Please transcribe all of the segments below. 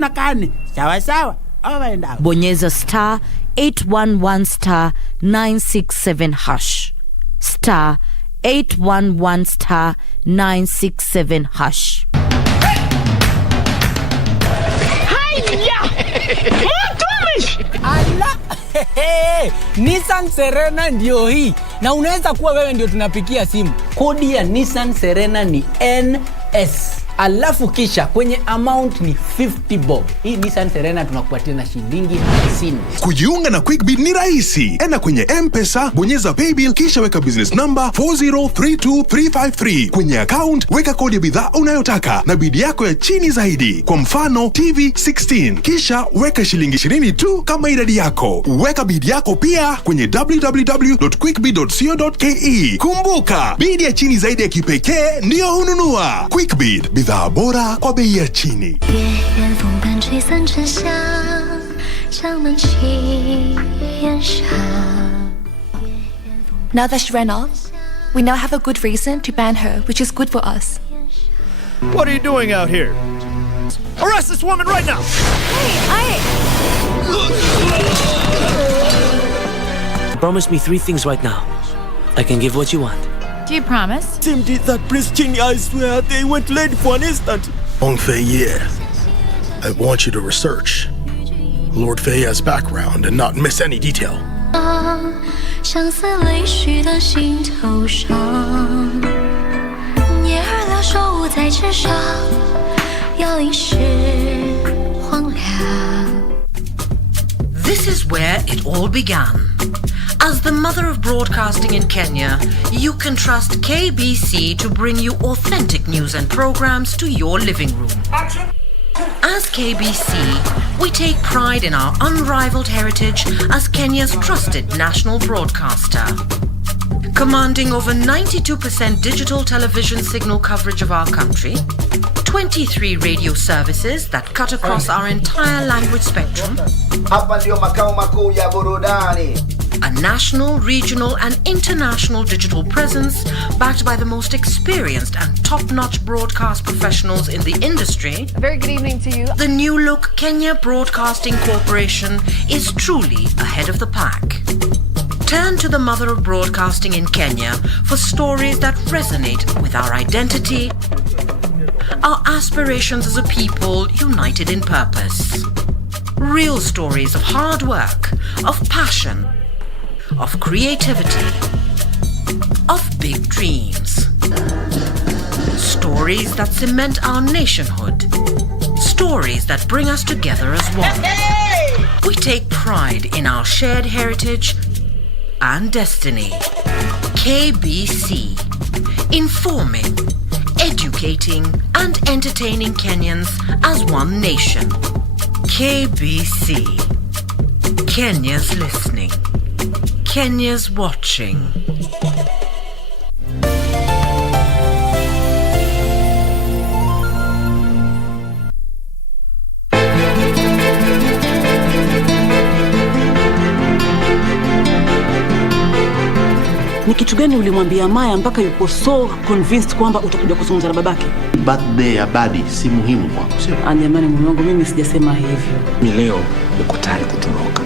nakani sawa sawa awaenda bonyeza star 811 star 967 hash star 811 star 967 hash. Haya mtumishi ala Nissan Serena ndio hii na unaweza kuwa wewe ndio tunapikia simu. Kodi ya Nissan Serena ni NS. Alafu kisha kwenye amount ni 50 bob. Hii Nissan Serena tunakupatia na shilingi 50. Kujiunga na QuickBid ni rahisi. Enda kwenye M-Pesa, bonyeza paybill kisha weka business number 4032353. Kwenye account weka kodi ya bidhaa unayotaka na bid yako ya chini zaidi. Kwa mfano TV 16. Kisha weka shilingi 20 tu kama idadi yako. Weka bid yako pia kwenye www.quickbid.co.ke. Kumbuka, bid ya chini zaidi ya kipekee ndio hununua. QuickBid, bidhaa bora kwa bei ya chini. Now that she ran off, we now have a good reason to ban her, which is good for us. What are you doing out here? Arrest this woman right now! Promise me 3 things right now. I can give what you want. Do you promise? Tim did that Priscini, I swear. They went late for an instant. Long Fei Ye, I want you to research Lord Fei Ye's background and not miss any detail. This is where it all began. As the mother of broadcasting in Kenya, you can trust KBC to bring you authentic news and programs to your living room. As KBC, we take pride in our unrivaled heritage as Kenya's trusted national broadcaster. Commanding over 92% digital television signal coverage of our country, 23 radio services that cut across our entire language spectrum, a national, regional and international digital presence backed by the most experienced and top-notch broadcast professionals in the industry. A very good evening to you. The new look Kenya Broadcasting Corporation is truly ahead of the pack. Turn to the mother of broadcasting in Kenya for stories that resonate with our identity, our aspirations as a people united in purpose. Real stories of hard work, of passion, of creativity, of big dreams. Stories that cement our nationhood. Stories that bring us together as one. We take pride in our shared heritage and destiny. KBC. Informing, educating and entertaining Kenyans as one nation. KBC. Kenya's listening. Kenya's watching. Ni kitu gani ulimwambia Maya mpaka yuko so convinced kwamba utakuja kuzungumza na babake? Birthday ya Badi si muhimu kwako, sio? Jamani mume wangu, mimi sijasema hivyo. Ni leo uko tayari kutoroka.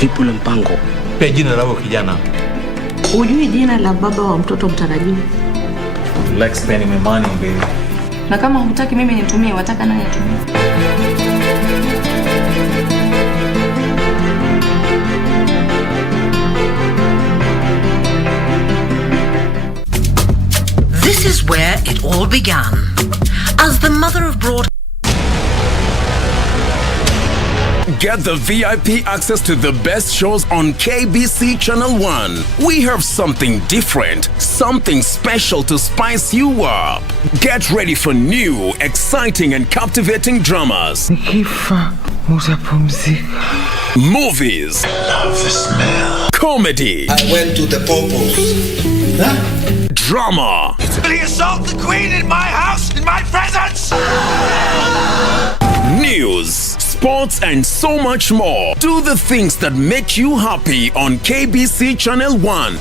Vipi ule mpango? Pe jina lako kijana. Ujui jina la baba wa mtoto mtarajiwa? Like spending my money, baby. Na kama hutaki mimi nitumie, wataka nani atumie? This is where it all began. As the mother of broadcasting, get the VIP access to the best shows on KBC Channel 1. We have something different, something special to spice you up. Get ready for new, exciting and captivating dramas. Movies. I love the smell. Comedy. I went to the popos. Huh? Drama. Did he assault the queen in my house, in my presence? News, sports and so much more. Do the things that make you happy on KBC Channel 1.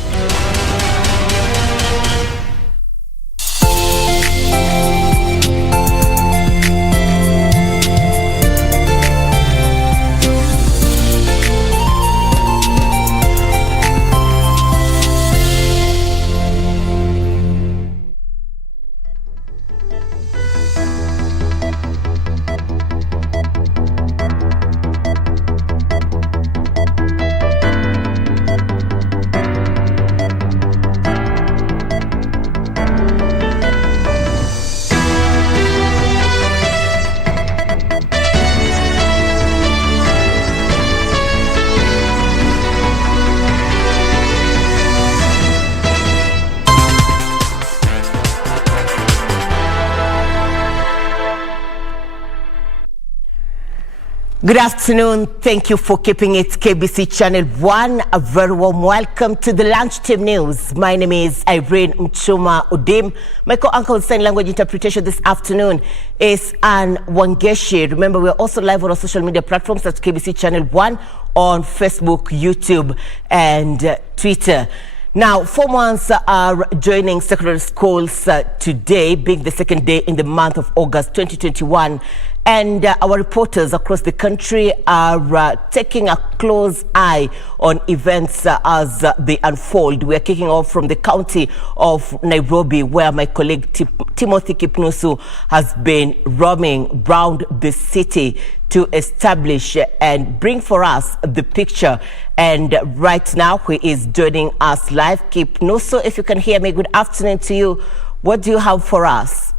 Good afternoon. Thank you for keeping it KBC Channel 1. A very warm welcome to the Lunchtime News. My name is Irene Muchuma Udim. My co-anchor sign language interpretation this afternoon is Ann Wangeshi. Remember, we're also live on our social media platforms at KBC Channel 1 on Facebook, YouTube, and Twitter. Now, 4 months are joining secondary schools today, being the second day in the month of August 2021. And our reporters across the country are taking a close eye on events as they unfold. We are kicking off from the county of Nairobi, where my colleague Timothy Kipnusu has been roaming around the city to establish and bring for us the picture. And right now, he is joining us live. Kipnusu, if you can hear me, good afternoon to you. What do you have for us?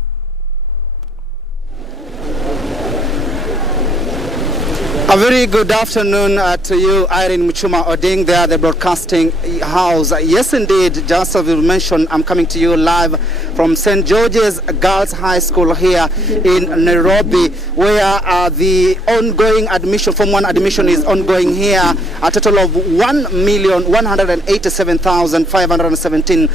A very good afternoon to you, Irene Muchuma Oding, there, the broadcasting house. Yes, indeed, just as you mentioned, I'm coming to you live from St. George's Girls High School here in Nairobi, where the ongoing admission, Form 1 admission is ongoing here. A total of 1,187,517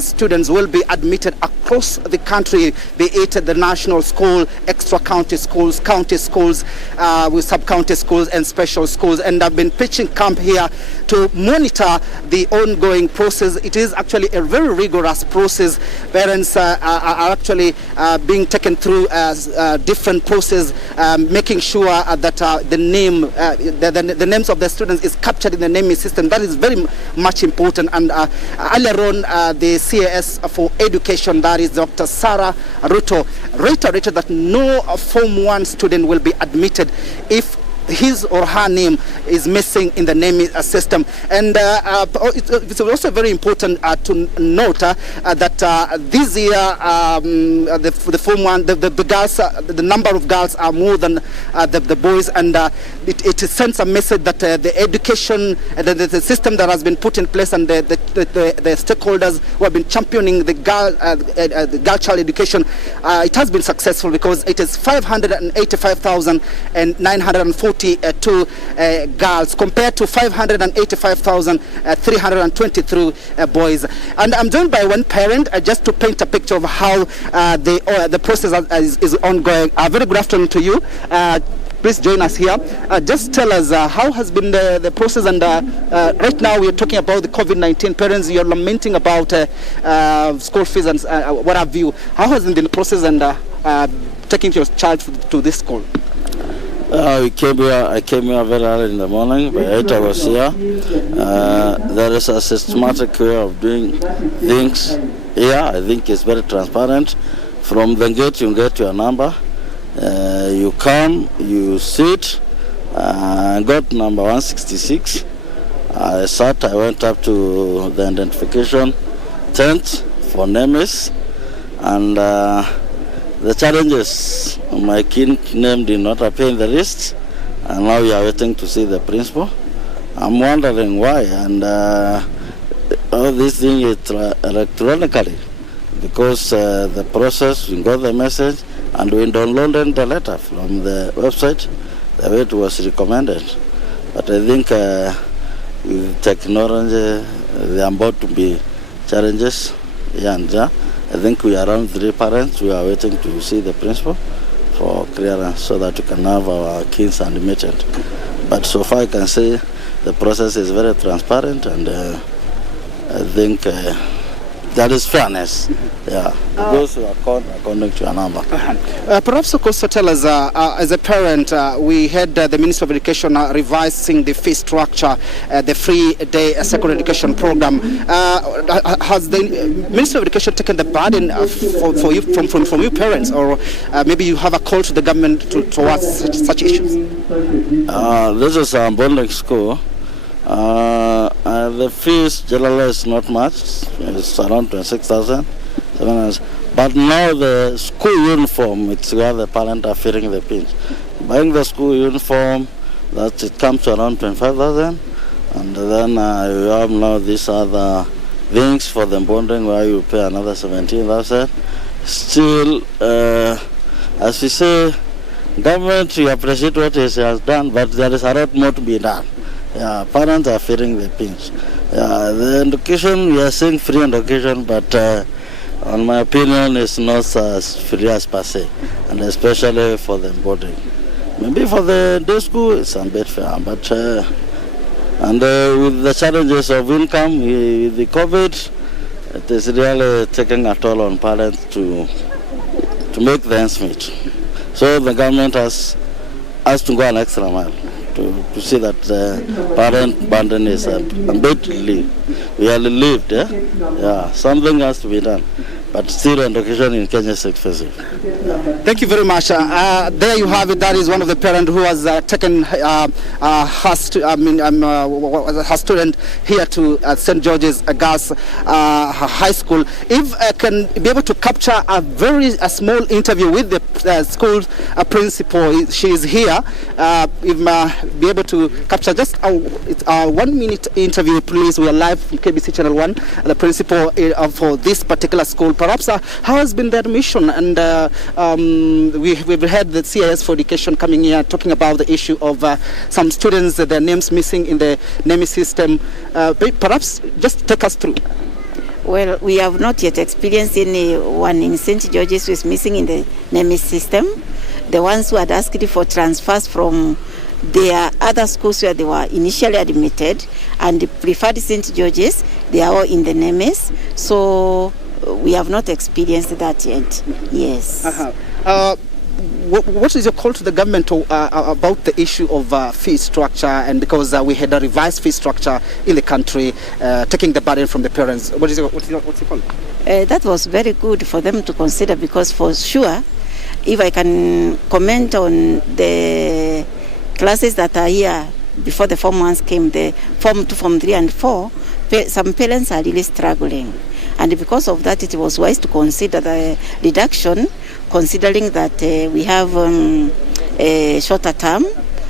students will be admitted across the country, be it the national school, extra county schools, with sub-county schools and special schools, and I've been pitching camp here to monitor the ongoing process. It is actually a very rigorous process. Parents are actually being taken through different process, making sure that the names of the students is captured in the naming system. That is very much important. And earlier on, the CAS for Education, that is Dr. Sarah Ruto, reiterated that no Form 1 student will be admitted if his or her name is missing in the naming system. And it's also very important to note that this year the Form 1, the girls, the number of girls are more than the boys, and it sends a message that the education, the system that has been put in place, and the stakeholders who have been championing the girl child education, it has been successful, because it is 585,942 girls compared to 585,323 boys. And I'm joined by one parent just to paint a picture of how the process is ongoing. Very good afternoon to you. Please join us here. Just tell us how has been the process, and right now we are talking about the COVID-19. Parents, you're lamenting about school fees and what have you. How has been the process and taking your child to this school? I came here very early in the morning. By 8 I was here. There is a systematic way of doing things here. I think it's very transparent. From the gate you get your number. You come, you sit. I got number 166. I sat, I went up to the identification tent for names, and the challenges, my kid name did not appear in the list, and now we are waiting to see the principal. I'm wondering why, and all this thing is electronically, because the process, we got the message, and we downloaded the letter from the website, the way it was recommended. But I think with technology, there are about to be challenges here and there. I think we are around 3 parents. We are waiting to see the principal for clearance so that we can have our kids admitted. But so far I can say the process is very transparent, and I think that is fairness. Yeah, those who are called according to a number. Perhaps you could also tell us, as a parent, we had the Minister of Education revising the fee structure, the free day secondary education program. Has the Minister of Education taken the burden for you from you parents, or maybe you have a call to the government towards such issues? This is a bonding school. The fees generally is not much. It's around 26,000. But now the school uniform, it's where the parents are feeling the pinch. Buying the school uniform, that it comes to around 25,000. And then you have now these other things for the bonding where you pay another 17,000. Still, as we say, Government, we appreciate what it has done, but there is a lot more to be done. Parents are feeling the pinch. The education, we are saying free education, but on my opinion, it's not as free as per se, and especially for the boarding. Maybe for the day school, it's a bit fair, but with the challenges of income, with the COVID, it is really taking a toll on parents to make the ends meet. So the government has to go an extra mile to see that parent burden is a bit relieved. We are relieved, something has to be done. But still, education in Kenya is expensive. Thank you very much. There you have it. That is one of the parents who has taken her student here to St. George's Girls High School. If I can be able to capture a small interview with the school principal, she is here. If be able to capture just a 1 minute interview, please. We are live from KBC Channel 1. The principal for this particular school. Perhaps how has been the admission? And we've had the CIS for Education coming here talking about the issue of some students, their names missing in the NEMI system. Perhaps just take us through. Well, we have not yet experienced anyone in St. George's who is missing in the NEMI system. The ones who had asked for transfers from their other schools where they were initially admitted and preferred St. George's, they are all in the NEMIs. So we have not experienced that yet. Yes. What is your call to the government about the issue of fee structure? And because we had a revised fee structure in the country, taking the burden from the parents. What's your call? That was very good for them to consider, because for sure, if I can comment on the classes that are here before the Form 1s came, the Form 2, Form 3 and 4, some parents are really struggling. And because of that, it was wise to consider the reduction, considering that we have a shorter term,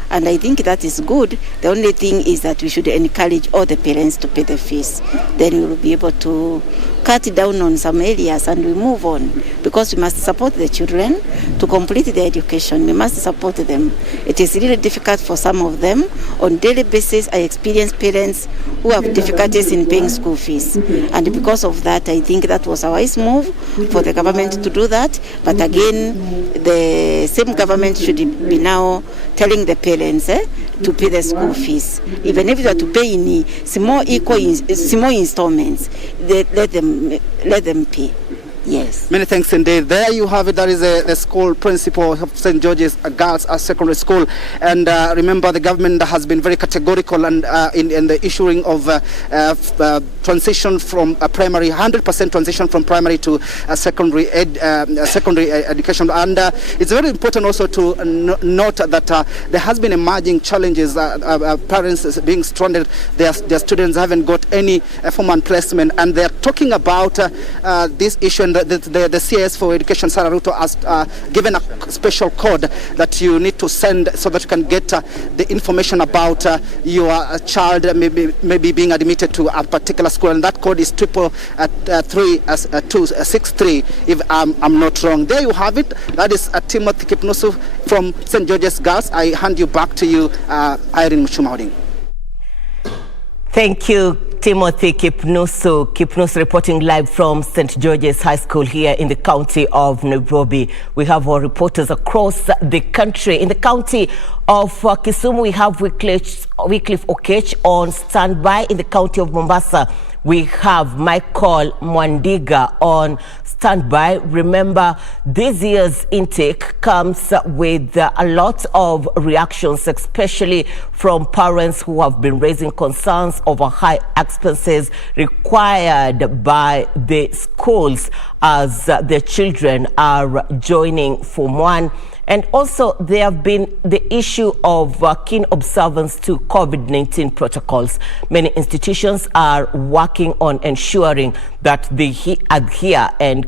and I think that is good. The only thing is that we should encourage all the parents to pay the fees. Then we will be able to cut down on some areas and we move on, because we must support the children to complete their education. We must support them. It is really difficult for some of them. On daily basis, I experience parents who have difficulties in paying school fees. And because of that, I think that was a wise move for the government to do that. But again, the same government should be now telling the parents to pay the school fees. Even if they are to pay in small installments, let them pay. Yes. Many thanks indeed. There you have it. That is the school principal of St. George's Girls Secondary School. And remember, the government has been very categorical and in the issuing of transition from primary, 100% transition from primary to secondary education. And it's very important also to note that there has been emerging challenges. Parents being stranded, their students haven't got any formal placement, and they're talking about this issue. And the CS for Education, Sarah Ruto, has given a special code that you need to send so that you can get the information about your child maybe being admitted to a particular school, and that code is 33263, if I'm not wrong. There you have it. That is Timothy Kipnusu from St. George's Girls. I hand you back to you, Irene Muchuma. Thank you, Timothy Kipnusu. Kipnusu reporting live from St. George's High School here in the county of Nairobi. We have our reporters across the country. In the county of Kisumu, we have Wycliffe Okech on standby. In the county of Mombasa, we have Michael Mwandiga on standby. Remember, this year's intake comes with a lot of reactions, especially from parents who have been raising concerns over high expenses required by the schools as their children are joining Form 1. And also, there have been the issue of keen observance to COVID-19 protocols. Many institutions are working on ensuring that they adhere and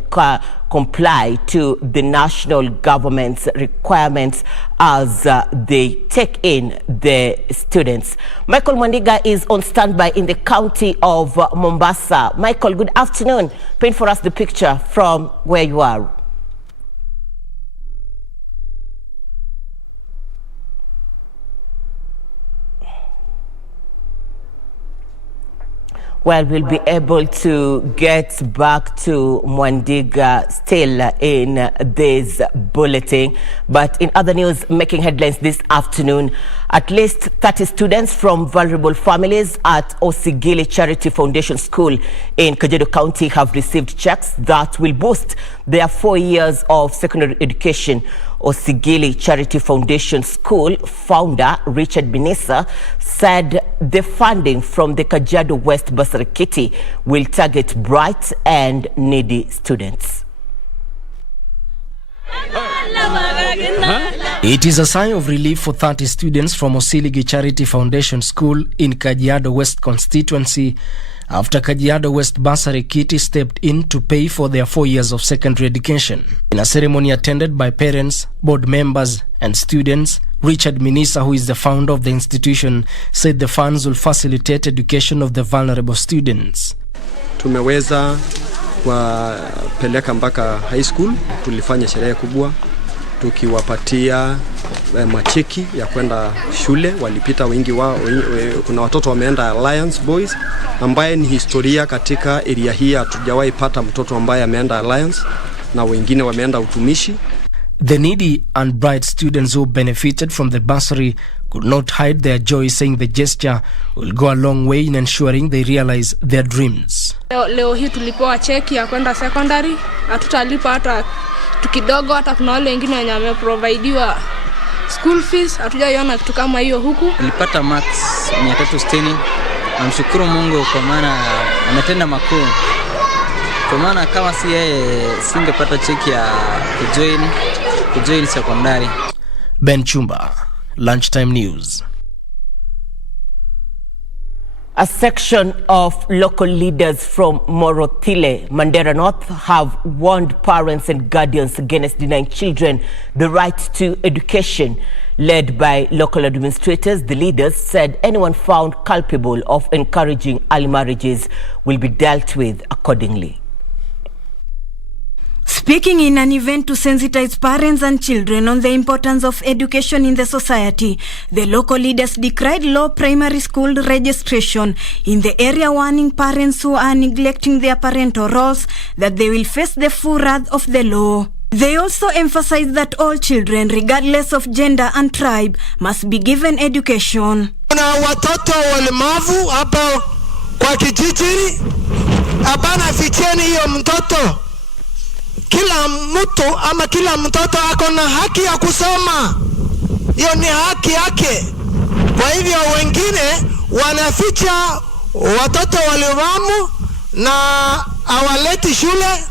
comply to the national government's requirements as they take in the students. Michael Mwandiga is on standby in the county of Mombasa. Michael, good afternoon. Paint for us the picture from where you are. Well, we'll be able to get back to Mwandiga still in this bulletin. But in other news making headlines this afternoon, at least 30 students from vulnerable families at Osigili Charity Foundation School in Kajiado County have received checks that will boost their 4 years of secondary education. Osigili Charity Foundation School founder Richard Binisa said the funding from the Kajiado West Bursary Kitty will target bright and needy students. It is a sign of relief for 30 students from Osigili Charity Foundation School in Kajiado West constituency after Kajiado West Bursary Kitty stepped in to pay for their 4 years of secondary education. In a ceremony attended by parents, board members and students, Richard Minisa, who is the founder of the institution, said the funds will facilitate education of the vulnerable students. Tumeweza kuwapeleka mpaka high school, tulifanya sherehe kubwa tukiwapatia macheki ya kwenda shule. Walipita wengi wao, kuna watoto wameenda Alliance Boys ambaye ni historia katika area hii. Hatujawahi pata mtoto ambaye ameenda Alliance, na wengine wameenda utumishi. The needy and bright students who benefited from the bursary could not hide their joy, saying the gesture will go a long way in ensuring they realize their dreams. Leo hii tulipewa cheki ya kwenda secondary, hatutalipa hata kidogo. Hata kuna wale wengine wenye wameprovidiwa school fees, hatujaiona kitu kama hiyo huku. Nilipata max 360. Namshukuru Mungu kwa maana ametenda makuu. Kwa maana kama si yeye singepata cheki ya kujoin secondary. Ben Chumba, Lunchtime News. A section of local leaders from Morotile, Mandera North, have warned parents and guardians against denying children the right to education. Led by local administrators, the leaders said anyone found culpable of encouraging early marriages will be dealt with accordingly. Speaking in an event to sensitize parents and children on the importance of education in the society, the local leaders decried low primary school registration in the area, warning parents who are neglecting their parental roles that they will face the full wrath of the law. They also emphasized that all children, regardless of gender and tribe, must be given education. Kuna watoto walemavu hapo kwa kijiji, hapana ficheni hiyo mtoto. Kila mtu ama kila mtoto ako na haki ya kusoma. Hiyo ni haki yake. Kwa hivyo wengine wanaficha watoto walemavu na hawaleti shule,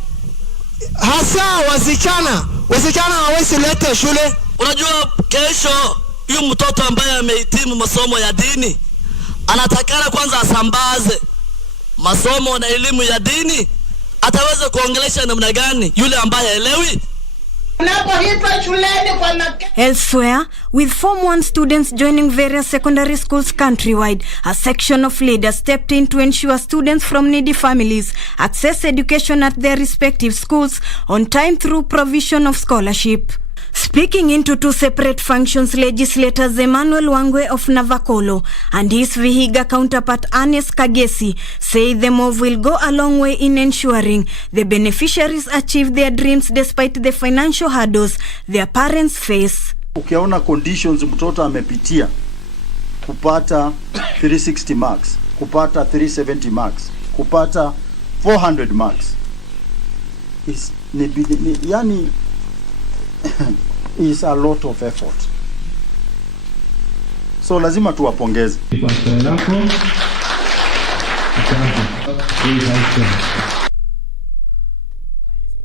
hasa wasichana. Wasichana hawezi leta shule. Unajua kesho huyu mtoto ambaye amehitimu masomo ya dini anatakana kwanza asambaze masomo na elimu ya dini. Ataweza kuongelesha namna gani yule ambaye elewi? Elsewhere, with Form 1 students joining various secondary schools countrywide, a section of leaders stepped in to ensure students from needy families access education at their respective schools on time through provision of scholarship. Speaking into two separate functions, Legislators Emmanuel Wangwe of Navakolo and his Vihiga counterpart Ernest Kagesi say the move will go a long way in ensuring the beneficiaries achieve their dreams despite the financial hurdles their parents face. Ukiona conditions mtoto amepitia kupata 360 marks, kupata 370 marks, kupata 400 marks, yani is a lot of effort. So lazima tuwapongeze.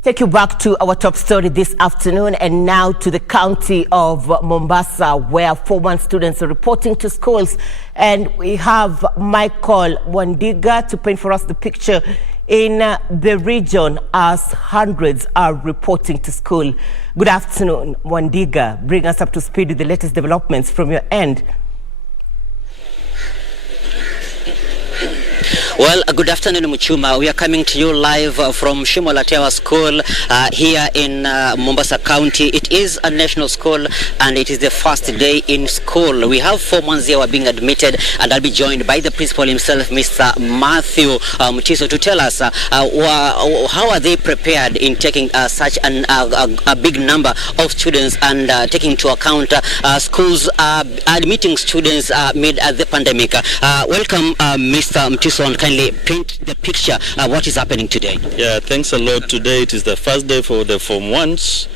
Take you back to our top story this afternoon, and now to the county of Mombasa, where Form 1 students are reporting to schools. And we have Michael Wandiga to paint for us the picture in the region as hundreds are reporting to school. Good afternoon, Wandiga. Bring us up to speed with the latest developments from your end. Well, good afternoon, Muchuma. We are coming to you live from Shimolatewa School here in Mombasa County. It is a national school and it is the first day in school. We have 4 months here who are being admitted, and I'll be joined by the principal himself, Mr. Matthew Mutiso, to tell us how are they prepared in taking such a big number of students and taking into account schools admitting students amid the pandemic. Welcome, Mr. Mutiso, and kindly paint the picture. What is happening today? Yeah, thanks a lot. Today it is the first day for the Form 1s.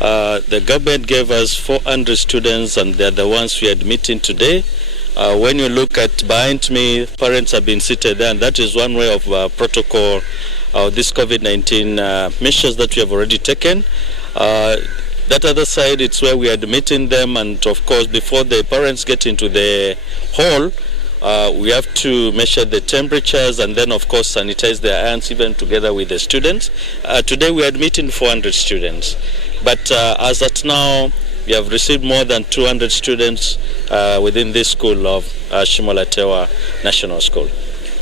The government gave us 400 students, and they're the ones we are admitting today. When you look at behind me, parents have been seated there, and that is one way of protocol of this COVID-19 measures that we have already taken. That other side, it's where we are admitting them, and of course, before the parents get into the hall, we have to measure the temperatures and then, of course, sanitize their hands, even together with the students. Today, we are admitting 400 students, but as at now, we have received more than 200 students within this school of Shimolatewa National School.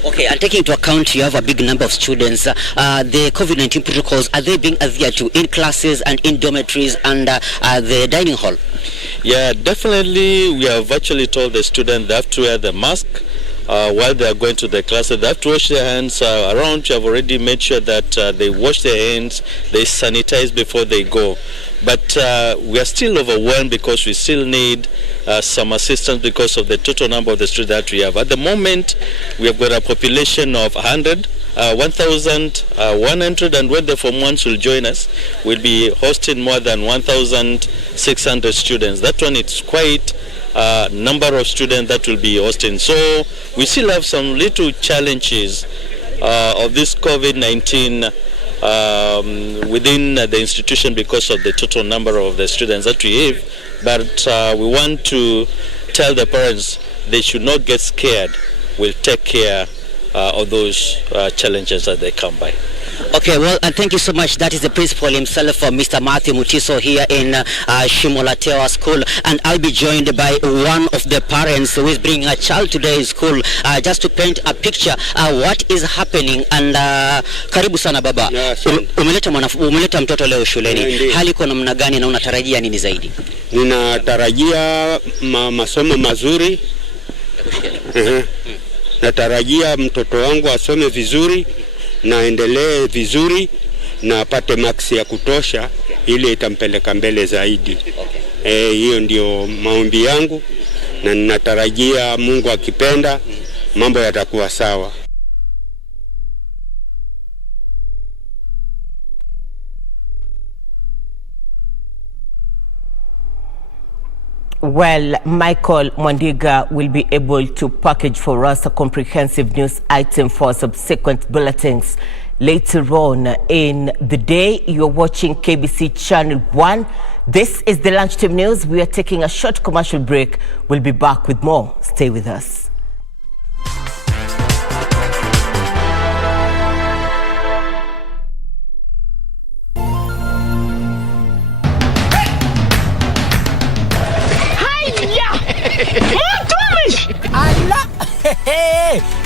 Okay, and taking into account you have a big number of students, the COVID-19 protocols, are they being adhered to in classes and in dormitories and the dining hall? Yeah, definitely. We have virtually told the students they have to wear the mask while they are going to the classes. They have to wash their hands around. We have already made sure that they wash their hands, they sanitize before they go. But we are still overwhelmed because we still need some assistance because of the total number of the students that we have. At the moment, we have got a population of 1,100, and when the Form 1s will join us, we'll be hosting more than 1,600 students. That one, it's quite a number of students that will be hosting. So we still have some little challenges of this COVID-19 within the institution because of the total number of the students that we have, but we want to tell the parents they should not get scared. We'll take care of those challenges as they come by. Okay, well, thank you so much. That is the principal himself, Mr. Matthew Mutiso, here in Shimolatewa School, and I'll be joined by one of the parents who is bringing a child today in school, just to paint a picture what is happening. And karibu sana baba. Umeleta mtoto leo shuleni. Hali iko namna gani na unatarajia nini zaidi? Ninatarajia masomo mazuri. Natarajia mtoto wangu asome vizuri na endelee vizuri na apate maksi ya kutosha ili itampeleka mbele zaidi. Hiyo ndio maombi yangu, na ninatarajia Mungu akipenda mambo yatakuwa sawa. Well, Michael Mwandiga will be able to package for us a comprehensive news item for subsequent bulletins later on in the day. You're watching KBC Channel 1. This is the Lunchtime News. We are taking a short commercial break. We'll be back with more. Stay with us.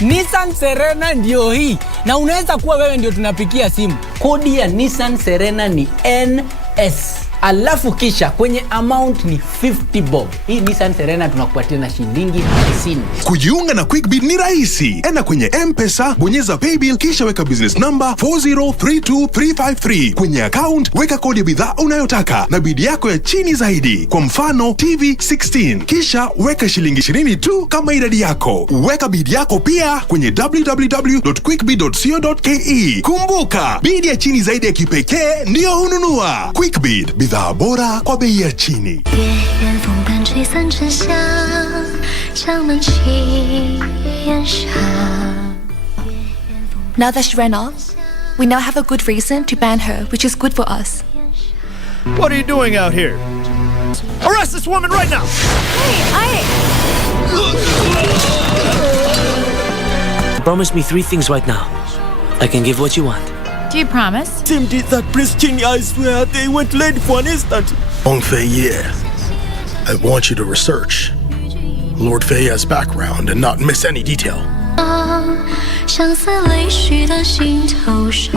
Nissan Serena ndio hii, na unaweza kuwa wewe ndio tunapikia simu. Kodi ya Nissan Serena ni NS, alafu kisha kwenye amount ni 50 bob. Hii Nissan Serena tunakupatia na shilingi 50. Kujiunga na QuickBid ni rahisi. Enda kwenye M-Pesa, bonyeza paybill, kisha weka business number 4032353. Kwenye account weka kodi ya bidhaa unayotaka na bid yako ya chini zaidi. Kwa mfano TV 16, kisha weka shilingi 20 tu kama idadi yako. Weka bid yako pia kwenye www.quickbid.co.ke. Kumbuka, bid ya chini zaidi ya kipekee ndio hununua. QuickBid, bidhaa bora kwa bei ya chini. Now that she ran off, we now have a good reason to ban her, which is good for us. What are you doing out here? Arrest this woman right now! Promise me 3 things right now. I can give what you want. Do you promise? Tim did that Prince King, I swear. They went late for an instant. Long Fei, yeah. I want you to research Lord Fei's background and not miss any detail. 相思泪许的心头上，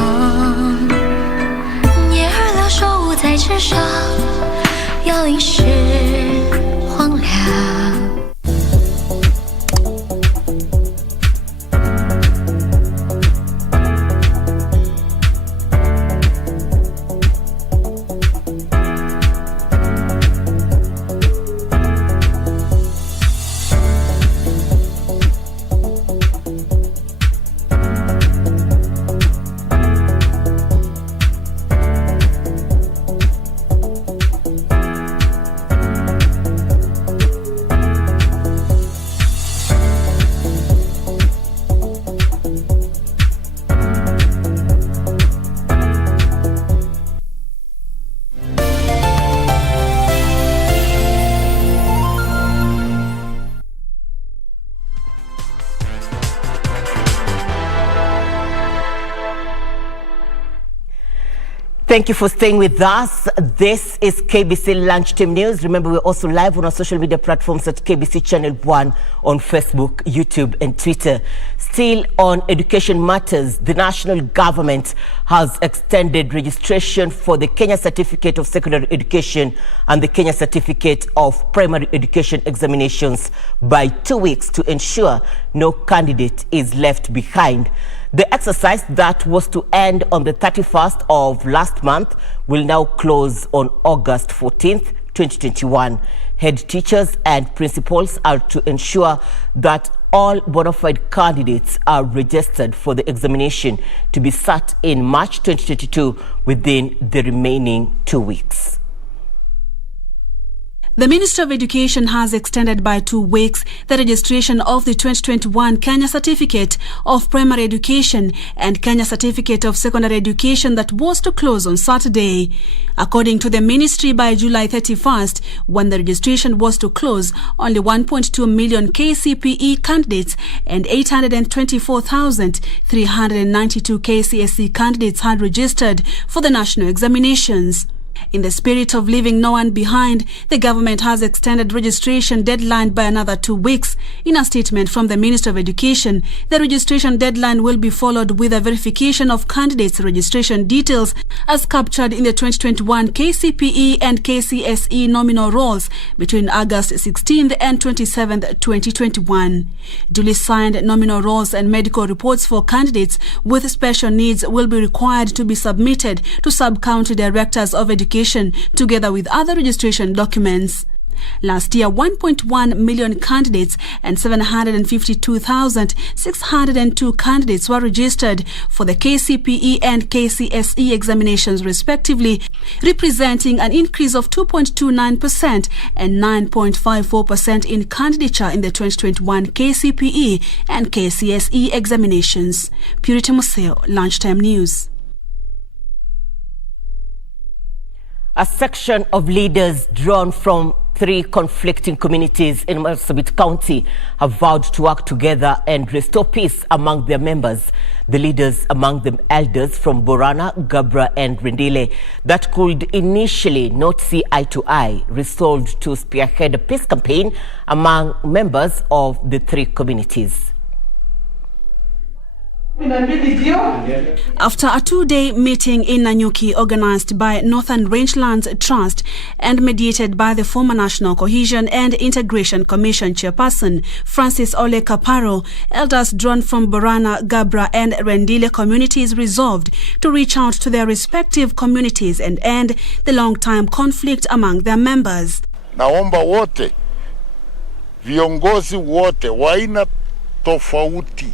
叶儿了手在纸上，要一世荒凉。Thank you for staying with us. This is KBC Lunchtime News. Remember, we're also live on our social media platforms at KBC Channel 1 on Facebook, YouTube, and Twitter. Still on education matters, the national government has extended registration for the Kenya Certificate of Secondary Education and the Kenya Certificate of Primary Education examinations by 2 weeks to ensure no candidate is left behind. The exercise that was to end on the 31st of last month will now close on August 14th, 2021. Head teachers and principals are to ensure that all bona fide candidates are registered for the examination to be sat in March 2022 within the remaining 2 weeks. The Minister of Education has extended by 2 weeks the registration of the 2021 Kenya Certificate of Primary Education and Kenya Certificate of Secondary Education that was to close on Saturday. According to the ministry, by July 31st, when the registration was to close, only 1.2 million KCPE candidates and 824,392 KCSE candidates had registered for the national examinations. In the spirit of leaving no one behind, the government has extended registration deadline by another 2 weeks. In a statement from the Minister of Education, the registration deadline will be followed with a verification of candidates' registration details as captured in the 2021 KCPE and KCSE nominal rolls between August 16th and 27th, 2021. Duly signed nominal rolls and medical reports for candidates with special needs will be required to be submitted to sub-county directors of education together with other registration documents. Last year, 1.1 million candidates and 752,602 candidates were registered for the KCPE and KCSE examinations respectively, representing an increase of 2.29% and 9.54% in candidature in the 2021 KCPE and KCSE examinations. Purity Museo, Lunchtime News. A section of leaders drawn from 3 conflicting communities in Marsabit County have vowed to work together and restore peace among their members. The leaders, among them elders from Borana, Gabra and Rendile, that could initially not see eye to eye, resolved to spearhead a peace campaign among members of the 3 communities. After a 2-day meeting in Nanyuki organized by Northern Rangelands Trust and mediated by the former National Cohesion and Integration Commission chairperson Francis Ole Kaparo, elders drawn from Borana, Gabra and Rendile communities resolved to reach out to their respective communities and end the long-time conflict among their members. Naomba wote, viongozi wote wa aina tofauti,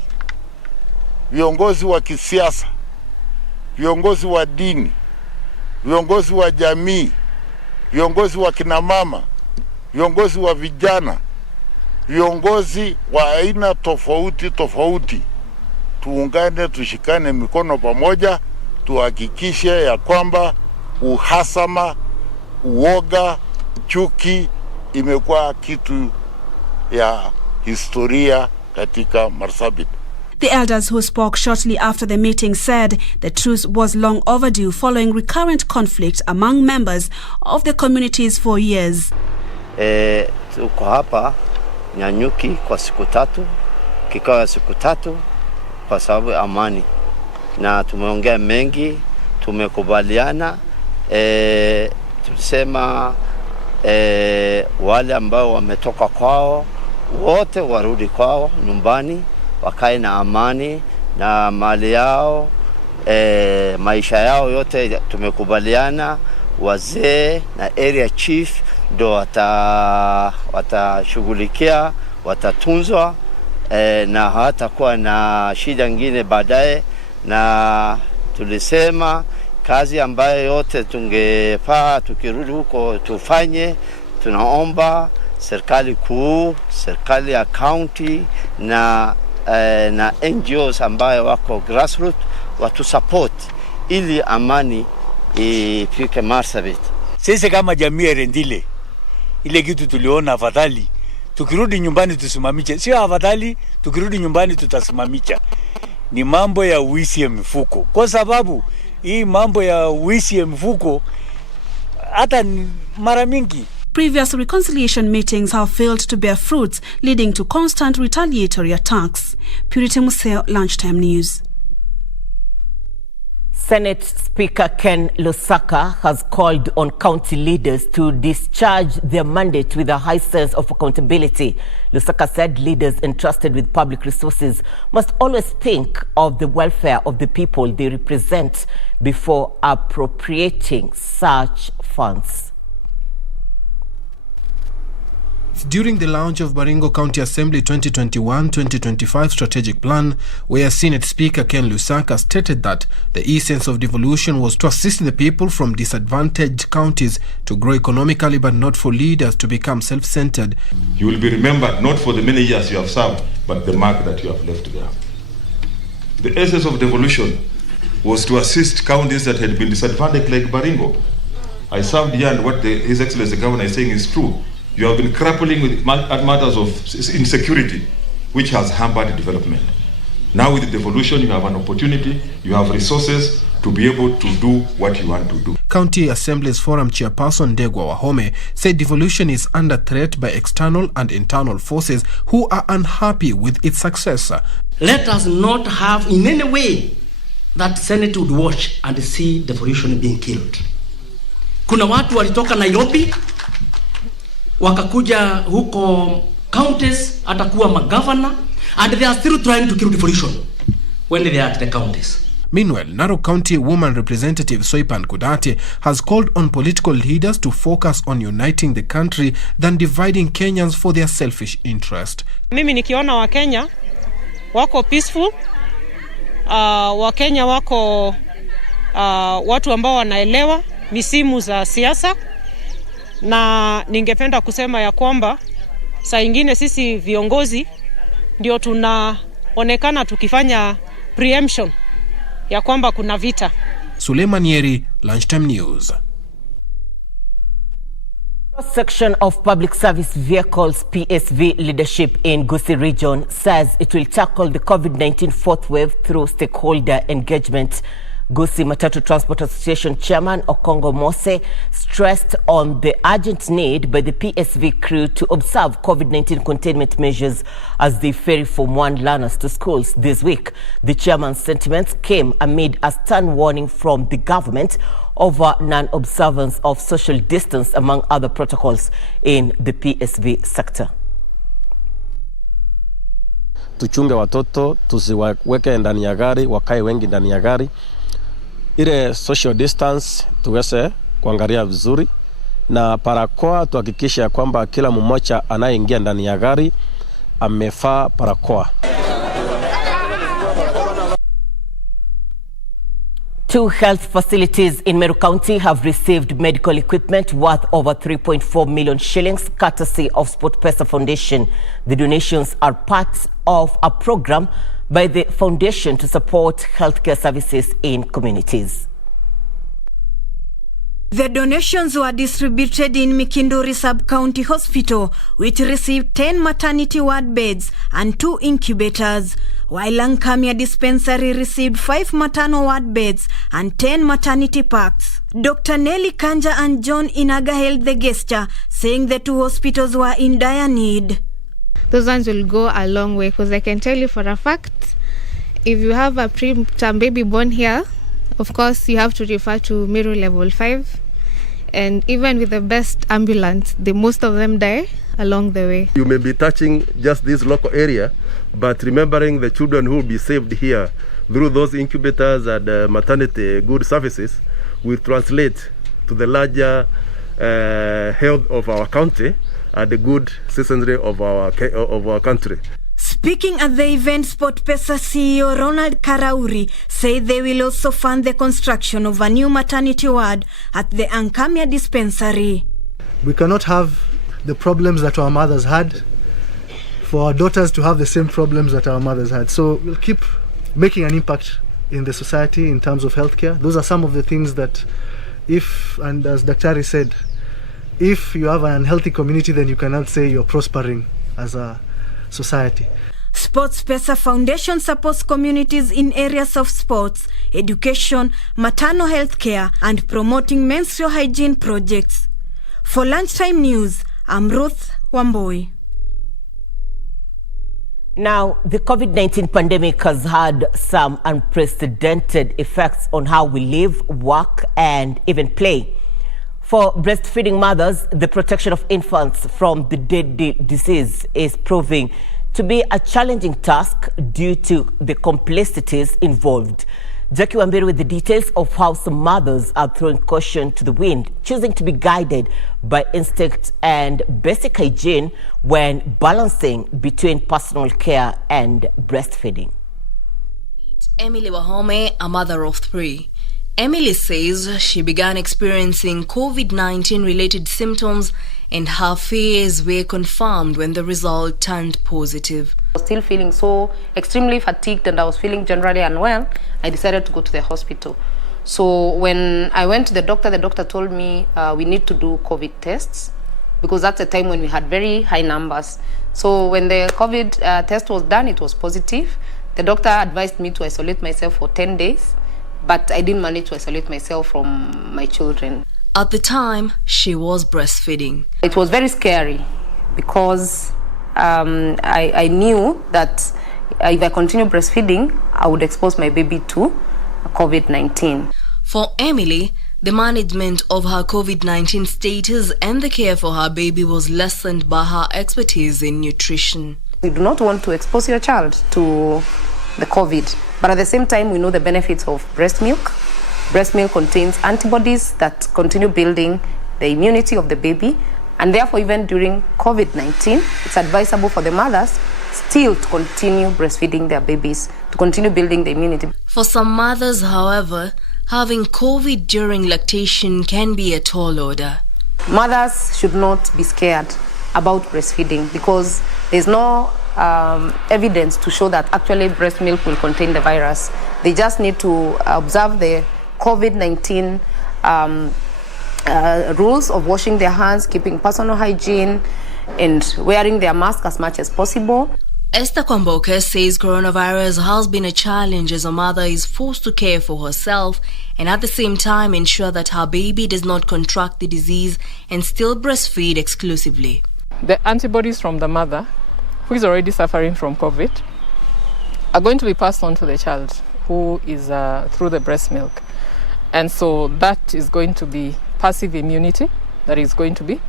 viongozi wa kisiasa, viongozi wa dini, viongozi wa jamii, viongozi wa kinamama, viongozi wa vijana, viongozi wa aina tofauti tofauti, tuungane, tushikane mikono pamoja, tuhakikishe ya kwamba uhasama, uoga, chuki imekuwa kitu ya historia katika Marsabit. The elders who spoke shortly after the meeting said the truce was long overdue following recurrent conflict among members of the communities for years. Tuko hapa Nyanyuki kwa siku 3, kikao ya siku 3 kwa sababu amani, na tumeongea mengi, tumekubaliana. Tulisema wale ambao wametoka kwao wote warudi kwao nyumbani, wakae na amani na mali yao, maisha yao yote tumekubaliana. Wazee na area chief ndo watashughulikia, watatunzwa, na hatakuwa na shida nyingine baadaye. Na tulisema kazi ambayo yote tungefaa tukirudi huko tufanye, tunaomba serikali kuu, serikali ya county na NGOs ambayo wako grassroots watu support ili amani ifike Marsabit. Sisi kama jamii ya Rendile, ile kitu tuliona afadhali tukirudi nyumbani tusimamiche. Sio afadhali tukirudi nyumbani tutasimamicha. Ni mambo ya uwizi ya mifuko. Kwa sababu hii mambo ya uwizi ya mifuko hata mara mingi. Previous reconciliation meetings have failed to bear fruits, leading to constant retaliatory attacks. Purity Museo, Lunchtime News. Senate Speaker Ken Lusaka has called on county leaders to discharge their mandate with a high sense of accountability. Lusaka said leaders entrusted with public resources must always think of the welfare of the people they represent before appropriating such funds. During the launch of Baringo County Assembly 2021-2025 strategic plan, where Senate Speaker Ken Lusaka stated that the essence of devolution was to assist the people from disadvantaged counties to grow economically, but not for leaders to become self-centered. You will be remembered not for the many years you have served, but the mark that you have left there. The essence of devolution was to assist counties that had been disadvantaged like Baringo. I served here, and what His Excellency the Governor is saying is true. You have been grappling with matters of insecurity, which has hampered development. Now with the devolution, you have an opportunity, you have resources to be able to do what you want to do. County Assembly's Forum Chairperson Ndegwa Wahome said devolution is under threat by external and internal forces who are unhappy with its success. Let us not have in any way that Senate would watch and see devolution being killed. Kuna watu walitoka Nairobi wakakuja huko counties atakuwa magavana, and they are still trying to kill devolution when they are at the counties. Meanwhile, Narok County Woman Representative Soipan Kudate has called on political leaders to focus on uniting the country than dividing Kenyans for their selfish interest. Mimi nikiona Wakenya wako peaceful, Wakenya wako watu ambao wanaelewa misimu za siasa, na ningependa kusema ya kwamba saa ingine sisi viongozi ndio tunaonekana tukifanya preemption ya kwamba kuna vita. Suleiman Yeri, Lunchtime News. Section of Public Service Vehicles PSV leadership in Gusii region says it will tackle the COVID-19 fourth wave through stakeholder engagement. Gusii Matatu Transport Association Chairman Okongo Mose stressed on the urgent need by the PSV crew to observe COVID-19 containment measures as they ferry Form 1 learners to schools this week. The chairman's sentiments came amid a stern warning from the government over non-observance of social distance, among other protocols in the PSV sector. Tuchunge watoto, tusiwaweke ndani ya gari, wakae wengi ndani ya gari. Ile social distance tuweze kuangalia vizuri, na barakoa tuhakikisha kwamba kila mmoja anayeingia ndani ya gari amevaa barakoa. Two health facilities in Meru County have received medical equipment worth over 3.4 million shillings, courtesy of SportPesa Foundation. The donations are part of a program by the foundation to support healthcare services in communities. The donations were distributed in Mikindori Sub-County Hospital, which received 10 maternity ward beds and 2 incubators, while Langkamia Dispensary received 5 maternal ward beds and 10 maternity packs. Dr. Nelly Kanja and John Inaga held the gesture, saying the 2 hospitals were in dire need. Those ones will go a long way, because I can tell you for a fact, if you have a preterm baby born here, of course you have to refer to Miru level 5, and even with the best ambulance, most of them die along the way. You may be touching just this local area, but remembering the children who will be saved here through those incubators and maternity good services will translate to the larger health of our county and the good citizenry of our country. Speaking at the event, SportPesa CEO Ronald Karauri said they will also fund the construction of a new maternity ward at the Ankamia dispensary. We cannot have the problems that our mothers had for our daughters to have the same problems that our mothers had. So we'll keep making an impact in the society in terms of healthcare. Those are some of the things that and as Daktari said, if you have an unhealthy community, then you cannot say you're prospering as a society. SportPesa Foundation supports communities in areas of sports, education, maternal health care, and promoting menstrual hygiene projects. For Lunchtime News, I'm Ruth Wamboi. Now, the COVID-19 pandemic has had some unprecedented effects on how we live, work, and even play. For breastfeeding mothers, the protection of infants from the deadly disease is proving to be a challenging task due to the complexities involved. Jackie Wambere with the details of how some mothers are throwing caution to the wind, choosing to be guided by instinct and basic hygiene when balancing between personal care and breastfeeding. Meet Emily Wahome, a mother of 3. Emily says she began experiencing COVID-19 related symptoms and her fears were confirmed when the result turned positive. I was still feeling so extremely fatigued and I was feeling generally unwell. I decided to go to the hospital. So when I went to the doctor told me we need to do COVID tests because that's the time when we had very high numbers. So when the COVID test was done, it was positive. The doctor advised me to isolate myself for 10 days, but I didn't manage to isolate myself from my children. At the time, she was breastfeeding. It was very scary because I knew that if I continue breastfeeding, I would expose my baby to COVID-19. For Emily, the management of her COVID-19 status and the care for her baby was lessened by her expertise in nutrition. You do not want to expose your child to the COVID, but at the same time, we know the benefits of breast milk. Breast milk contains antibodies that continue building the immunity of the baby, and therefore even during COVID-19, it's advisable for the mothers still to continue breastfeeding their babies, to continue building the immunity. For some mothers, however, having COVID during lactation can be a tall order. Mothers should not be scared about breastfeeding because there's no evidence to show that actually breast milk will contain the virus. They just need to observe the COVID-19 rules of washing their hands, keeping personal hygiene, and wearing their mask as much as possible. Esther Kwamboka says coronavirus has been a challenge as a mother is forced to care for herself and at the same time ensure that her baby does not contract the disease and still breastfeed exclusively. The antibodies from the mother, who is already suffering from COVID, are going to be passed on to the child who is through the breast milk. And so that is going to be passive immunity that is going to be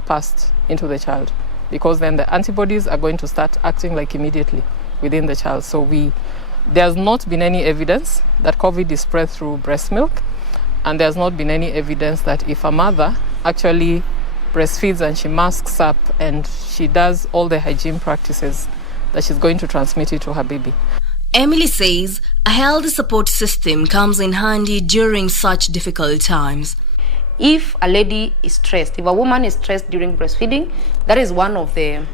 passed into the child, because then the antibodies are going to start acting like immediately within the child. So there's not been any evidence that COVID is spread through breast milk, and there's not been any evidence that if a mother actually breastfeeds and she masks up and she does all the hygiene practices, that she's going to transmit it to her baby. Emily says a healthy support system comes in handy during such difficult times. If a lady is stressed, if a woman is stressed during breastfeeding, that is one of the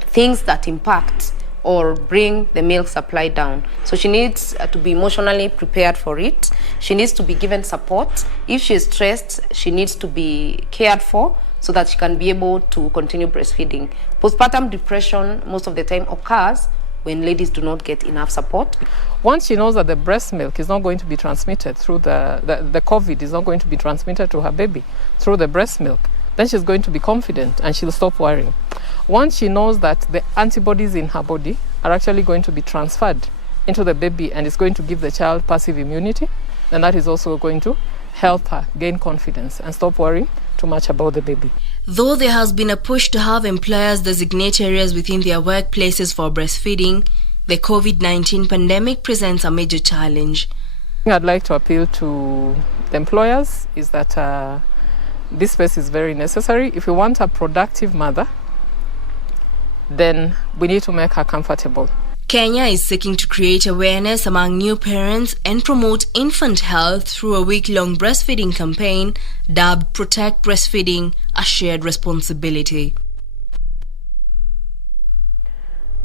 things that impact or bring the milk supply down. So she needs to be emotionally prepared for it. She needs to be given support. If she is stressed, she needs to be cared for so that she can be able to continue breastfeeding. Postpartum depression most of the time occurs when ladies do not get enough support. Once she knows that the breast milk is not going to be transmitted through the COVID is not going to be transmitted to her baby through the breast milk, then she's going to be confident and she'll stop worrying. Once she knows that the antibodies in her body are actually going to be transferred into the baby and is going to give the child passive immunity, then that is also going to help her gain confidence and stop worrying too much about the baby. Though there has been a push to have employers designate areas within their workplaces for breastfeeding, the COVID-19 pandemic presents a major challenge. I'd like to appeal to the employers is that this space is very necessary. If we want a productive mother, then we need to make her comfortable. Kenya is seeking to create awareness among new parents and promote infant health through a week-long breastfeeding campaign dubbed Protect Breastfeeding, a Shared Responsibility.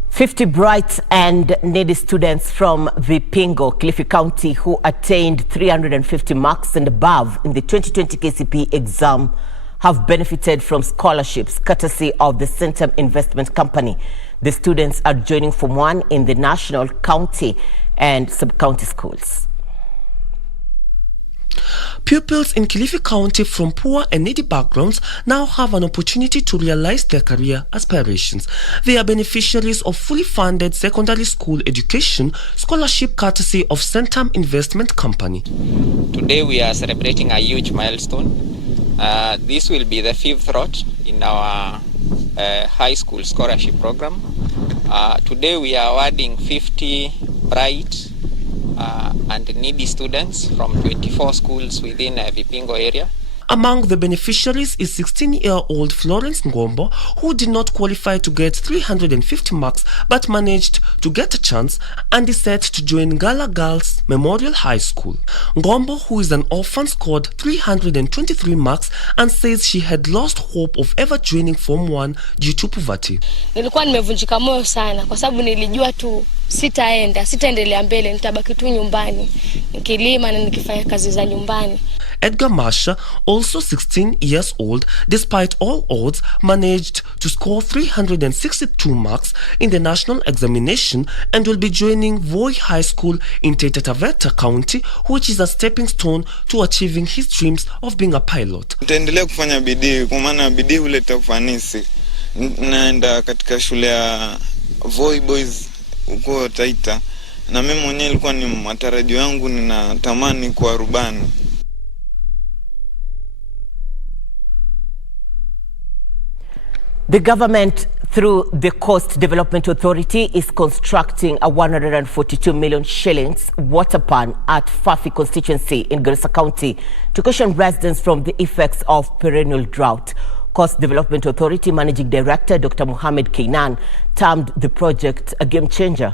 50 bright and needy students from Vipingo, Kilifi County, who attained 350 marks and above in the 2020 KCPE exam have benefited from scholarships courtesy of the Centum Investment Company. The students are joining Form 1 in the national, county and sub-county schools. Pupils in Kilifi County from poor and needy backgrounds now have an opportunity to realize their career aspirations. They are beneficiaries of fully funded secondary school education scholarship courtesy of Centum Investment Company. Today we are celebrating a huge milestone. This will be the 5th lot in our high school scholarship program. Today we are awarding 50 bright and needy students from 24 schools within Vipingo area. Among the beneficiaries is 16-year-old Florence Ngombo, who did not qualify to get 350 marks but managed to get a chance and is set to join Gala Girls Memorial High School. Ngombo, who is an orphan, scored 323 marks and says she had lost hope of ever joining Form 1 due to poverty. Nilikuwa nimevunjika moyo sana kwa sababu nilijua tu sitaendelea mbele, nitabaki tu nyumbani nikilima na nikifanya kazi za nyumbani. Edgar Masha, also 16 years old, despite all odds, managed to score 362 marks in the national examination and will be joining Voi High School in Taita Taveta County, which is a stepping stone to achieving his dreams of being a pilot. Nitaendelea kufanya bidii kwa maana bidii huleta ufanisi. Naenda katika shule ya Voi Boys huko Taita, na mimi mwenyewe ilikuwa ni matarajio yangu, ninatamani kuwa rubani. The government, through the Coast Development Authority, is constructing a 142 million shillings water pan at Fafi constituency in Garissa County to cushion residents from the effects of perennial drought. Coast Development Authority Managing Director Dr. Mohamed Kainan termed the project a game changer.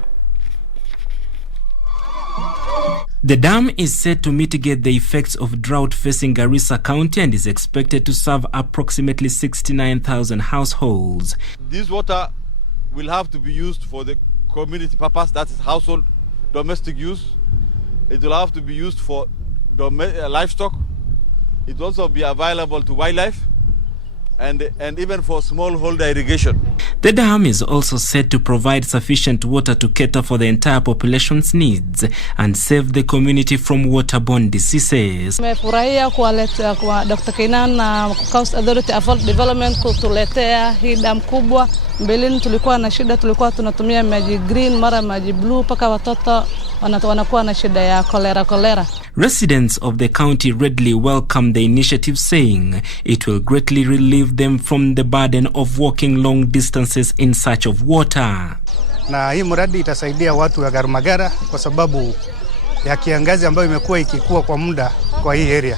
The dam is set to mitigate the effects of drought facing Garissa County and is expected to serve approximately 69,000 households. This water will have to be used for the community purpose, that is household domestic use. It will have to be used for livestock. It will also be available to wildlife and even for smallholder irrigation. The dam is also set to provide sufficient water to cater for the entire population's needs and save the community from waterborne diseases. Tumefurahia kuwaletea kwa Dr. Kainan na Coast Authority Afford Development kutuletea hii dam kubwa. Mbeleni tulikuwa na shida, tulikuwa tunatumia maji green mara maji blue paka watoto wanakuwa na shida ya cholera. Residents of the county readily welcome the initiative, saying it will greatly relieve them from the burden of walking long distances in search of water. Na hii mradi itasaidia watu wa Garumagara kwa sababu ya kiangazi ambayo imekuwa ikikua kwa muda kwa hii area.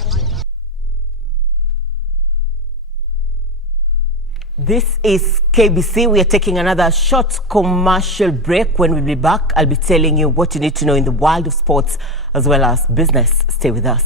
This is KBC. We are taking another short commercial break. When we'll be back, I'll be telling you what you need to know in the world of sports as well as business. Stay with us.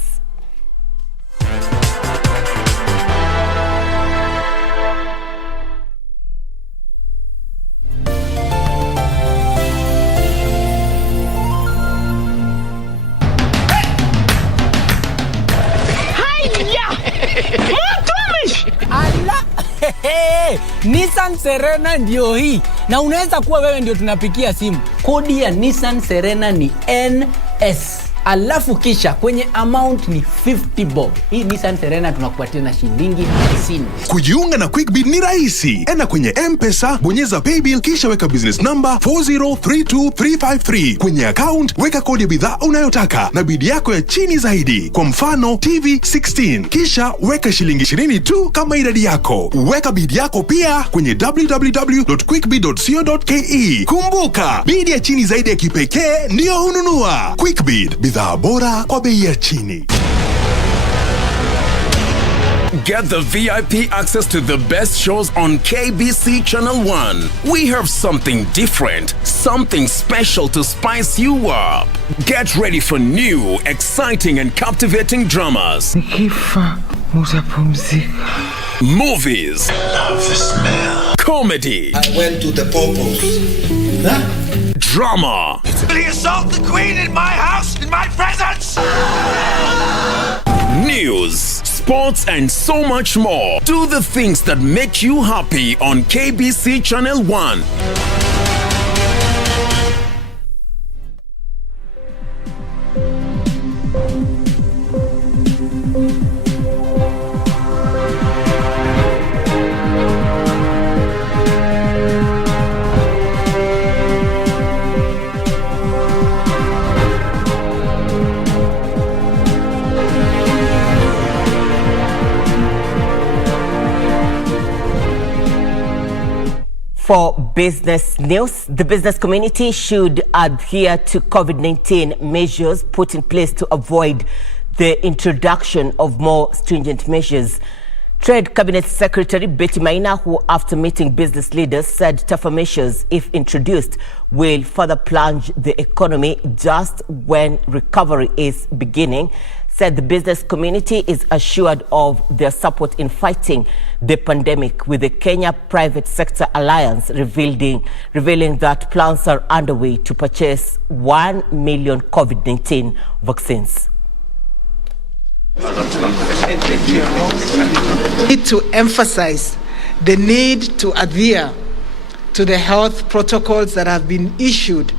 Nissan Serena ndio hii. Na unaweza kuwa wewe ndio tunapikia simu. Kodi ya Nissan Serena ni NS. alafu kisha kwenye amount ni 50 bob. Hii Nissan Serena tunakupatia na shilingi 50. Kujiunga na QuickBid ni rahisi. Enda kwenye M-Pesa, bonyeza paybill kisha weka business number 4032353. Kwenye account weka kodi ya bidhaa unayotaka na bid yako ya chini zaidi. Kwa mfano TV 16. Kisha weka shilingi 20 tu kama idadi yako. Weka bid yako pia kwenye www.quickbid.co.ke. Kumbuka, bid ya chini zaidi ya kipekee ndio hununua. QuickBid, bidhaa bora kwa bei ya chini. Get the VIP access to the best shows on KBC Channel 1. We have something different, something special to spice you up. Get ready for new, exciting and captivating dramas. Movies. I love the smell. Comedy. I went to the popos. Huh? Drama. Will he assault the queen in my house, in my presence? News, sports and so much more. Do the things that make you happy on KBC Channel 1. For business news, the business community should adhere to COVID-19 measures put in place to avoid the introduction of more stringent measures. Trade Cabinet Secretary Betty Maina, who after meeting business leaders said tougher measures, if introduced, will further plunge the economy just when recovery is beginning, said the business community is assured of their support in fighting the pandemic, with the Kenya Private Sector Alliance revealing that plans are underway to purchase 1 million COVID-19 vaccines. Need to emphasize the need to adhere to the health protocols that have been issued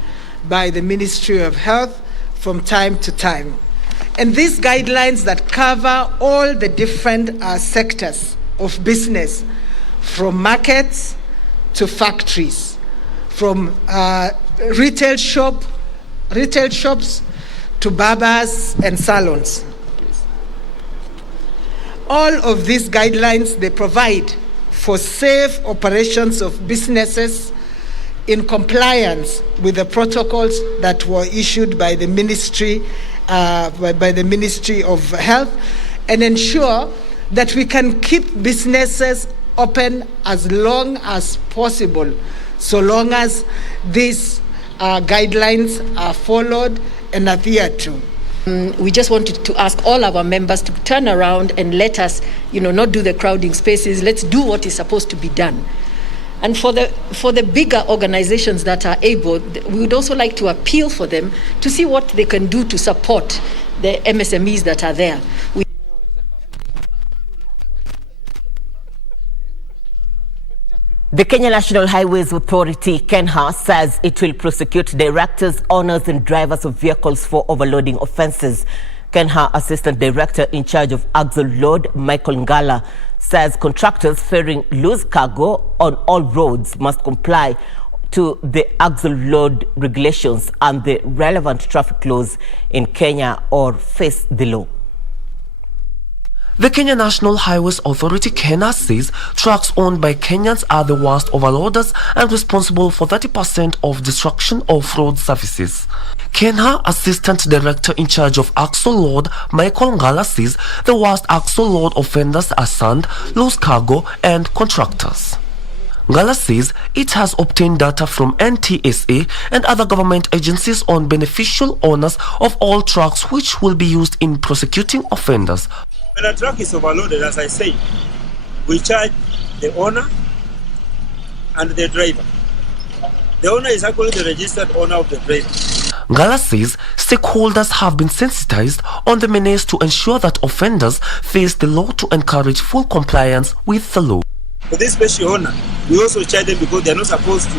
by the Ministry of Health from time to time. And these guidelines that cover all the different sectors of business, from markets to factories, from retail shops to barbers and salons. All of these guidelines, they provide for safe operations of businesses in compliance with the protocols that were issued by the Ministry of Health, and ensure that we can keep businesses open as long as possible, so long as these guidelines are followed and adhered to. We just wanted to ask all our members to turn around and let us, not do the crowding spaces. Let's do what is supposed to be done. And for the bigger organizations that are able, we would also like to appeal for them to see what they can do to support the MSMEs that are there. The Kenya National Highways Authority, KENHA, says it will prosecute directors, owners and drivers of vehicles for overloading offences. KENHA Assistant Director in charge of axle load, Michael Ngala, says contractors ferrying loose cargo on all roads must comply to the axle load regulations and the relevant traffic laws in Kenya or face the law. The Kenya National Highways Authority, KENHA, says trucks owned by Kenyans are the worst overloaders and responsible for 30% of destruction of road surfaces. KENHA Assistant Director in charge of axle load, Michael Ngala, says the worst axle load offenders are sand, loose cargo and contractors. Ngala says it has obtained data from NTSA and other government agencies on beneficial owners of all trucks, which will be used in prosecuting offenders. When a truck is overloaded, as I say, we charge the owner and the driver. The owner is actually the registered owner of the driver. Ngala says stakeholders have been sensitized on the menace to ensure that offenders face the law to encourage full compliance with the law. For this special owner, we also charge them because they are not supposed to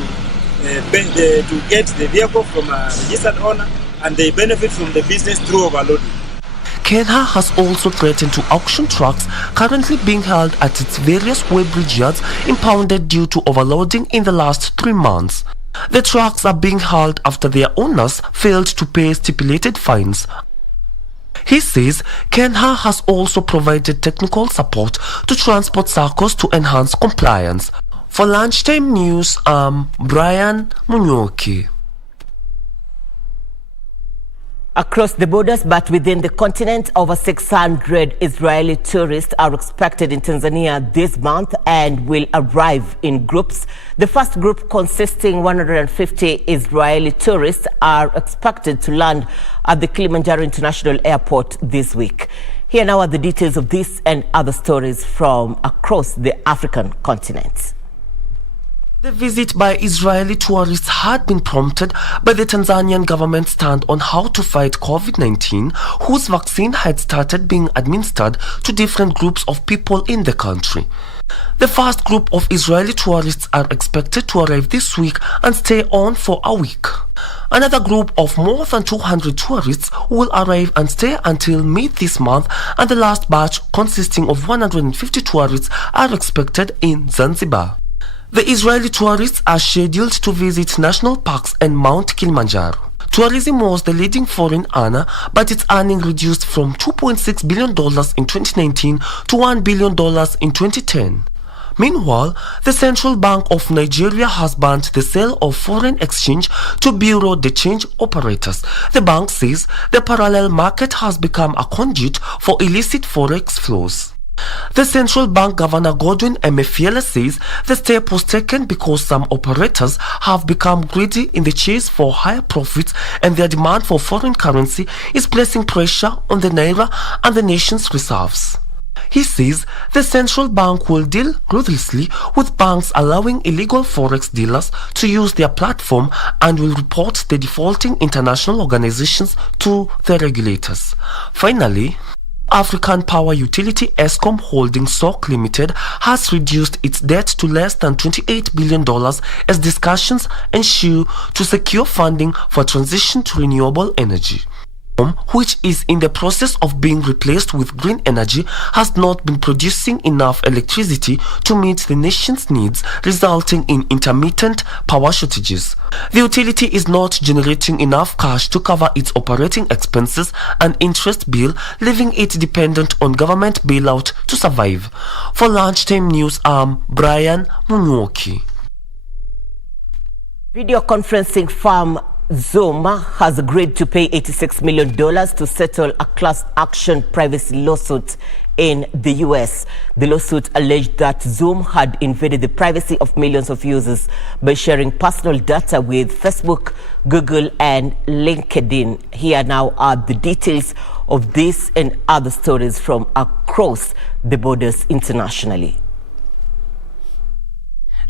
get the vehicle from a registered owner and they benefit from the business through overloading. Kenya has also threatened to auction trucks currently being held at its various weighbridge yards impounded due to overloading in the last 3 months. The trucks are being held after their owners failed to pay stipulated fines. He says Kenya has also provided technical support to transport SACCOs to enhance compliance. For Lunchtime News, I'm Brian Munyoki. Across the borders, but within the continent, over 600 Israeli tourists are expected in Tanzania this month and will arrive in groups. The first group, consisting 150 Israeli tourists, are expected to land at the Kilimanjaro International Airport this week. Here now are the details of this and other stories from across the African continent. The visit by Israeli tourists had been prompted by the Tanzanian government's stand on how to fight COVID-19, whose vaccine had started being administered to different groups of people in the country. The first group of Israeli tourists are expected to arrive this week and stay on for a week. Another group of more than 200 tourists will arrive and stay until mid this month, and the last batch, consisting of 150 tourists, are expected in Zanzibar. The Israeli tourists are scheduled to visit national parks and Mount Kilimanjaro. Tourism was the leading foreign earner, but its earning reduced from $2.6 billion in 2019 to $1 billion in 2010. Meanwhile, the Central Bank of Nigeria has banned the sale of foreign exchange to bureau de change operators. The bank says the parallel market has become a conduit for illicit forex flows. The central bank governor Godwin Emefiele says the step was taken because some operators have become greedy in the chase for higher profits, and their demand for foreign currency is placing pressure on the naira and the nation's reserves. He says the central bank will deal ruthlessly with banks allowing illegal forex dealers to use their platform and will report the defaulting international organizations to the regulators. Finally, African Power Utility Eskom Holding SOC Limited has reduced its debt to less than $28 billion as discussions ensue to secure funding for transition to renewable energy. Which is in the process of being replaced with green energy, has not been producing enough electricity to meet the nation's needs, resulting in intermittent power shortages. The utility is not generating enough cash to cover its operating expenses and interest bill, leaving it dependent on government bailout to survive. For Lunchtime News, I'm Brian Munyoki. Video conferencing firm Zoom has agreed to pay $86 million to settle a class action privacy lawsuit in the US. The lawsuit alleged that Zoom had invaded the privacy of millions of users by sharing personal data with Facebook, Google, and LinkedIn. Here now are the details of this and other stories from across the borders internationally.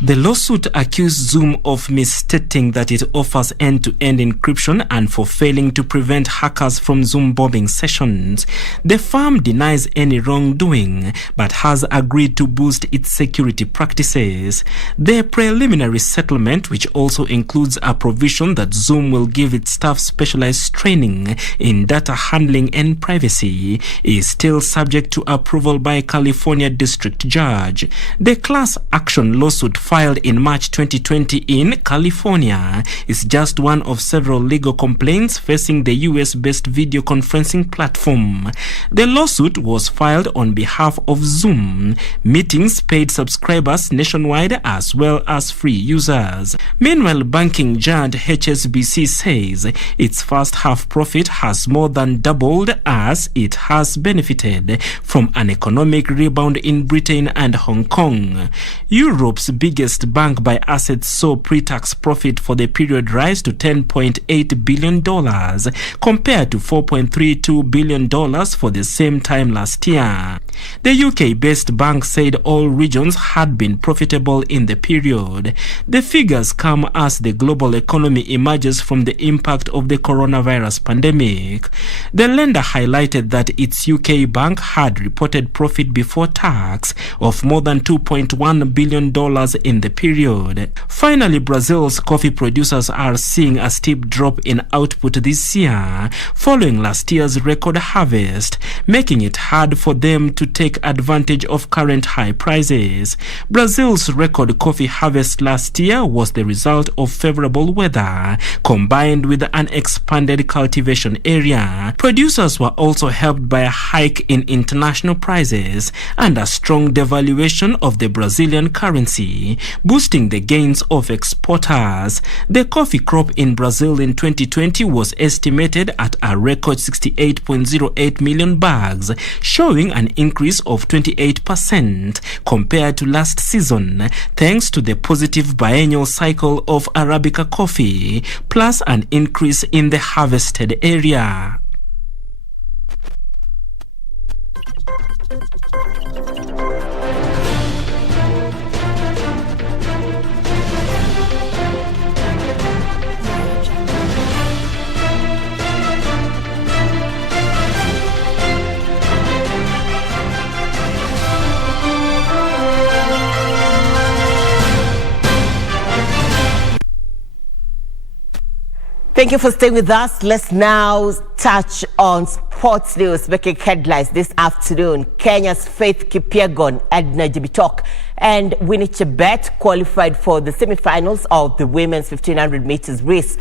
The lawsuit accused Zoom of misstating that it offers end-to-end encryption and for failing to prevent hackers from Zoom bombing sessions. The firm denies any wrongdoing but has agreed to boost its security practices. The preliminary settlement, which also includes a provision that Zoom will give its staff specialized training in data handling and privacy, is still subject to approval by a California district judge. The class action lawsuit filed in March 2020 in California is just one of several legal complaints facing the US-based video conferencing platform. The lawsuit was filed on behalf of Zoom, Meetings paid subscribers nationwide as well as free users. Meanwhile, banking giant HSBC says its first half profit has more than doubled as it has benefited from an economic rebound in Britain and Hong Kong. Europe's biggest bank by assets saw pre-tax profit for the period rise to $10.8 billion compared to $4.32 billion for the same time last year. The UK-based bank said all regions had been profitable in the period. The figures come as the global economy emerges from the impact of the coronavirus pandemic. The lender highlighted that its UK bank had reported profit before tax of more than $2.1 billion in the period. Finally, Brazil's coffee producers are seeing a steep drop in output this year following last year's record harvest, making it hard for them to take advantage of current high prices. Brazil's record coffee harvest last year was the result of favorable weather combined with an expanded cultivation area. Producers were also helped by a hike in international prices and a strong devaluation of the Brazilian currency, boosting the gains of exporters. The coffee crop in Brazil in 2020 was estimated at a record 68.08 million bags, showing an increase of 28% compared to last season, thanks to the positive biennial cycle of Arabica coffee, plus an increase in the harvested area. Thank you for staying with us. Let's now touch on sports news making headlines this afternoon. Kenya's Faith Kipyegon, Edna Jebitok, and Winnie Chebet qualified for the semi-finals of the women's 1500 meters race.